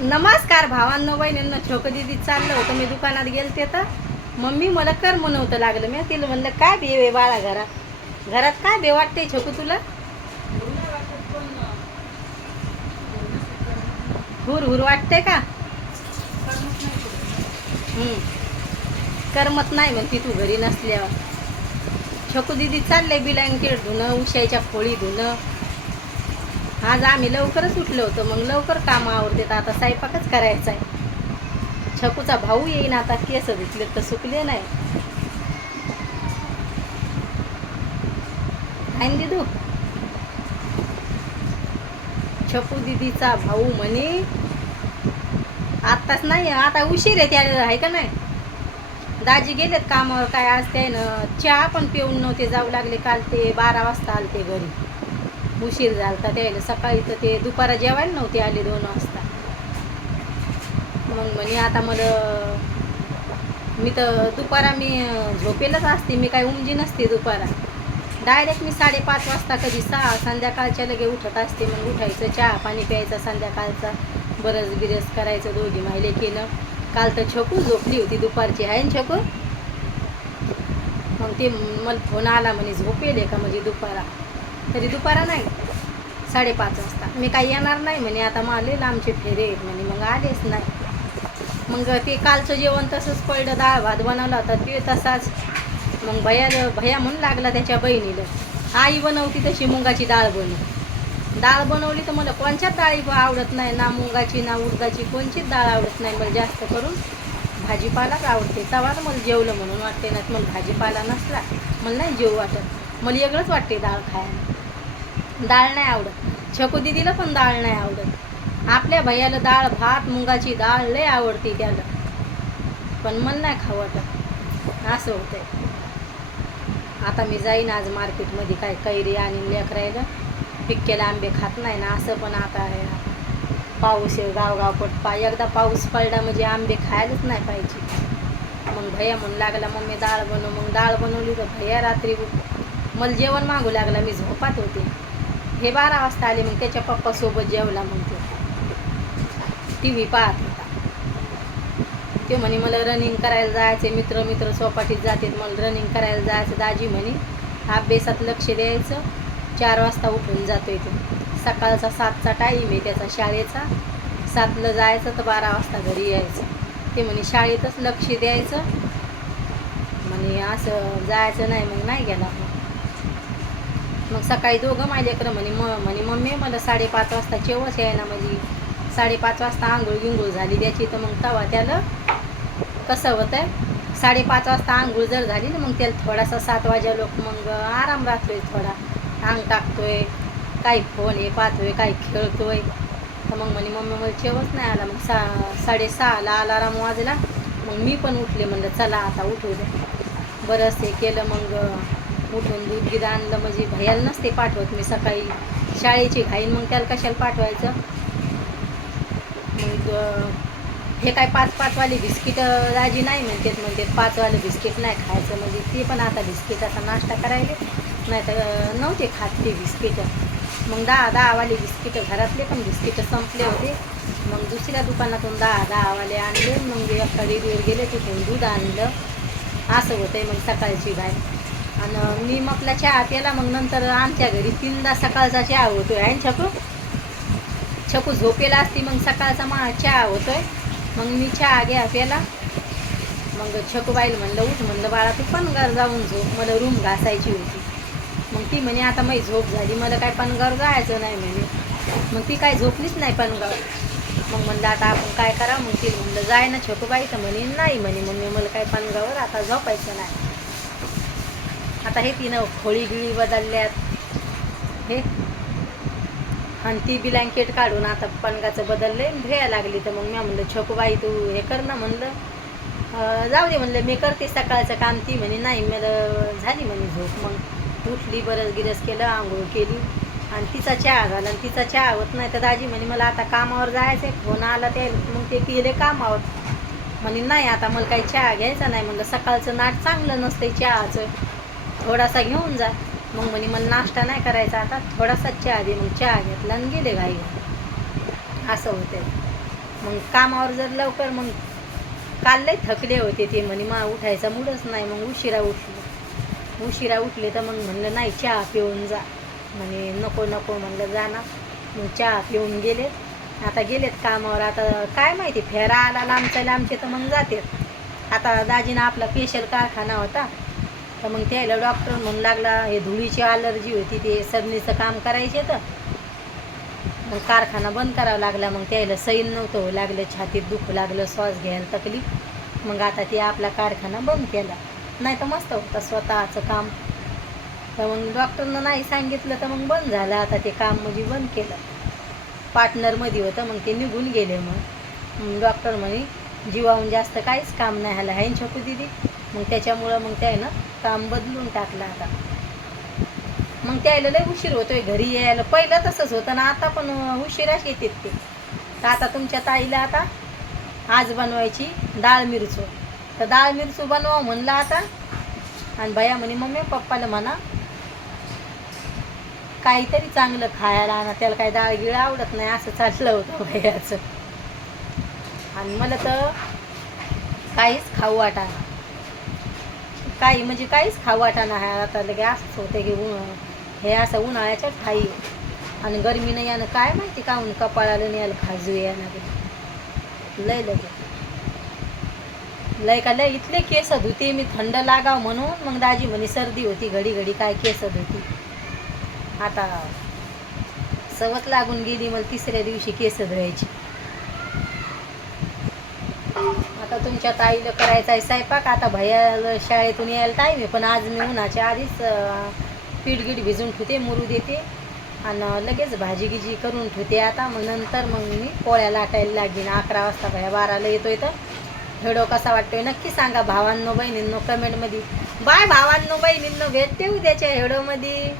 नमस्कार भावांनो बहिणींनो. छोकं दिदी चाललं होतं, मी दुकानात गेलते तर मम्मी मला कर म्हणवतं लागलं. मी तिला म्हणलं काय बे बाळा घरात घरात काय बे वाटते छोकू तुला? हुर हुर वाटते का? करमत नाही म्हणती तू घरी नसल्यावर. छोकू दिदी चाललंय ब्लँकेट धुणं, उशायच्या खोळी धुणं. आज आम्ही लवकरच उठलो होतो, मग लवकर काम आवरते. तर आता स्वयंपाकच करायचा आहे. छकूचा भाऊ येईन आता, केस धुतले तर सुकले नाही. आहे ना दिदू? छकू दिदीचा भाऊ म्हणे आत्ताच नाही, आता उशीर आहे त्याला, आहे का नाही? दाजी गेलेत कामावर. काय आज त्यानं चहा पण पिऊन नव्हते, जाऊ लागले. काल ते 12 वाजता आले ते घरी, उशीर झाला त्याला. सकाळी तर ते दुपारा जेवायला नव्हते आले, 2 वाजता. मग म्हणे आता मला, मी तर दुपारा मी झोपेलच असते, मी काय उमजी नसते दुपारा. डायरेक्ट मी 5:30 वाजता, कधी 6 संध्याकाळच्या लगे उठत असते. मग उठायचं, चहा पाणी प्यायचा संध्याकाळचा, बरस बिरस करायचं दोघी माहिले केलं. काल तर छकू झोपली होती दुपारची, आहे ना छकू? मग ते मला फोन आला म्हणे झोपेल का, म्हणजे दुपारा. तरी दुपारा नाही, 5:30 वाजता. मी काही येणार नाही म्हणे, आता मला लांबचे फेरे आहेत म्हणे. मग आलेच नाही. मग ते कालचं जेवण तसंच पडलं, डाळ भात बनवला होता ते तसाच. मग भैया म्हणून लागला त्याच्या बहिणीला, आई बनवती तशी मुगाची डाळ डाळ बनवली तर मला कोणच्याच डाळी आवडत नाही, ना मुगाची ना उडदाची, कोणचीच डाळ आवडत नाही मला. जास्त करून भाजीपालाच आवडते. तवाच मला जेवलं म्हणून वाटते, ना मला भाजीपाला नसला मला नाही जेव वाटत. मला वेगळंच वाटते डाळ खायला. डाळ नाही आवडत. छकू दिदीला पण डाळ नाही आवडत. आपल्या भैयाला डाळ भात मुगाची डाळ लय आवडते त्याला, पण मला नाही खाऊ वाटत. असं होतंय. आता मी जाईन आज मार्केटमध्ये, काय कैरी आणि लेकरायला. पिक्केला आंबे खात नाही ना असं. पण आता पाऊस आहे, गावगाव पटपा. एकदा पाऊस पडला म्हणजे आंबे खायलाच नाही पाहिजे. मग भैया म्हणू लागला मम्मी डाळ बनव. मग डाळ बनवली तर भैया रात्री मला जेवण मागू लागला. मी झोपात होते. हे 12 वाजता आले. मग त्याच्या पप्पासोबत जेवला. मग ते टी व्ही पाहत होता. ते म्हणे मला रनिंग करायला जायचं, मित्र चौपाटीत जाते, मला रनिंग करायला जायचं. दाजी म्हणे अभ्यासात लक्ष द्यायचं, 4 वाजता उठून जातोय तो. सकाळचा 7चा टाईम आहे त्याचा शाळेचा. 7ला जायचं तर 12 वाजता घरी यायचं. ते म्हणे शाळेतच लक्ष द्यायचं म्हणे, असं जायचं नाही. मग नाही गेला. मग सकाळी दोघं माझ्या लेकरं म्हणे मम्मी मला 5:30 वाजता जेवच यायला, म्हणजे 5:30 वाजता आंघोळ गिंघोळ झाली त्याची. तर मग तवा त्याला कसं होतं आहे, 5:30 वाजता आंघोळ जर झाली ना, मग त्याला थोडासा 7 वाजे लोक मग आराम राहतोय, थोडा अंग टाकतोय, काही फोन हे पाहतोय, काही खेळतोय. तर मग म्हणे मम्मी मला जेवच नाही आला. मग 6:30ला अलाराम वाजला. मग मी पण उठले, म्हणलं चला आता उठू दे. बरंच हे केलं. मग उठून दूध गिद आणलं, म्हणजे भैयाला नसते पाठवत मी सकाळी, शाळेची घाईन. मग त्याला कशाला पाठवायचं. मग हे काय 5-5 वाली बिस्किट दाजी नाही म्हणतात 5 वाले बिस्किट नाही खायचं. म्हणजे ते पण आता बिस्किटाचा नाश्ता करायले, नाही तर नव्हते खात ते बिस्किटं. मग 10-10 वाले बिस्किटं, घरातले पण बिस्किटं संपले होते. मग दुसऱ्या दुकानातून 10-10 वाले आणले. मग एका डेअरीवर गेले, तिथून दूध आणलं. असं होतंय मग सकाळची घाई. आणि मी आपला चहा प्याला. मग नंतर आमच्या घरी 3दा सकाळचा चहा होतोय. आहे ना छकू? छकू झोपेला असती, मग सकाळचा चहा होतोय. मग मी चहा घ्या प्याला. मग छकूबाईला म्हणलं उठ, म्हणलं बाळा तू पणगार जाऊन झोप, मला रूम घासायची होती. मग ती म्हणे आता माझी झोप झाली, मला काय पणगार जायचं नाही म्हणे. मग ती काय झोपलीच नाही पणगार. मग म्हणलं आता आपण काय करा. मग ती म्हणलं जाय ना छकूबाई. तर म्हणे नाही म्हणे मम्मी मला काय पणगावर आता झोपायचं नाही. आता हे तिनं खोळी बिळी बदलल्यात हे, आणि ती ब्लँकेट काढून आता पणगाचं बदलले, भेयायला लागली. तर मग मी म्हणलं छकूबाई तू हे कर ना, म्हणलं जाऊ दे म्हणलं मी करते सकाळचं काम. ती म्हणे नाही मला झाली म्हणे झोप. मग उठली, बरस गिरस केलं, आंघोळ केली, आणि तिचा चहा झाला. आणि तिचा चहा होत नाही तर दाजी म्हणे मला आता कामावर जायचं आहे, फोन आला ते. मग ते गेले कामावर. म्हणे नाही आता मला काही चहा घ्यायचा नाही. म्हणलं सकाळचं नाट चांगलं नसतं चहाचं, थोडासा घेऊन जा. मग म्हणे मला नाश्ता नाही करायचा आता, थोडासा चहा दे. मग चहा घेतला आणि गेले घाई. असं होते. मग कामावर जर लवकर मग काल लय थकले होते ते म्हणे उठायचा मूडच नाही. मग उशिरा उठले तर मग म्हणलं नाही चहा पिऊन जा. म्हणे नको नको म्हणलं जा ना. मग चहा पिऊन गेले. आता गेलेत कामावर. आता काय माहिती फेरा आला लांबचे तर मग जाते. आता दाजीनं आपला स्पेशल कारखाना होता तर मग त्याला डॉक्टर म्हणू लागला हे धुळीची ॲलर्जी होती ते सगळीचं काम करायचे तर मग कारखाना बंद करावा लागला. मग त्याला सैन नव्हतं होऊ लागलं, छातीत दुखू लागलं, श्वास घ्यायला तकलीफ. मग आता ते आपला कारखाना बंद केला. नाही तर मस्त होता स्वतःचं काम. तर मग डॉक्टरनं नाही सांगितलं तर मग बंद झालं. आता ते काम म्हणजे बंद केलं. पार्टनरमध्ये होतं मग ते निघून गेले. मग डॉक्टर म्हणे जीवाहून जास्त काहीच काम नाही ह्याला आहे छकू दिदी. मग त्याच्यामुळं मग त्यानं काम बदलून टाकलं आता. मग त्याला लय उशीर होतोय घरी यायला. पहिलं तसंच होतं ना, आता पण उशिराच येतात ते. तर आता तुमच्या ताईला आता आज बनवायची डाळ मिरचू. तर डाळ मिरचू बनवा म्हणलं आता. आणि भैया म्हणे मम्मी पप्पाला म्हणा काहीतरी चांगलं खायला आणा, त्याला काय डाळ गिळ आवडत नाही असं चाललं होतं भैयाचं. आणि मला तर काहीच खाऊ वाटाना, काही म्हणजे काहीच खाऊ वाटाना. आता लगे असंच होतं की हे असं उन्हाळ्याच्या ठाई आणि गरमीनं यानं काय माहिती काहून कपाळाला नाही याला खाजू यानं लय लय इथले केस धुते मी थंड लागाव म्हणून. मग दाजी म्हणे सर्दी होती घडी घडी काय केस धुती. आता सवत लागून गेली मला तिसऱ्या दिवशी केस धुवायची. आता तुमच्या ताईला करायचा आहे स्वयंपाक. आता भैया शाळेतून यायला टाईम आहे पण आज मी उन्हाच्या आधीच पीठ भिजून ठेवते, मुरू देते आणि लगेच भाजी गिजी करून ठेवते. आता मग नंतर मग मी पोळ्या लाटायला लागेन. 11 वाजता भैया 12ला येतोय. तर व्हिडिओ कसा वाटतोय नक्की सांगा भावांनो बहिणींनो कमेंटमध्ये. बाय भावांनो बहिणींनो, भेटते उद्याच्या व्हिडिओमध्ये.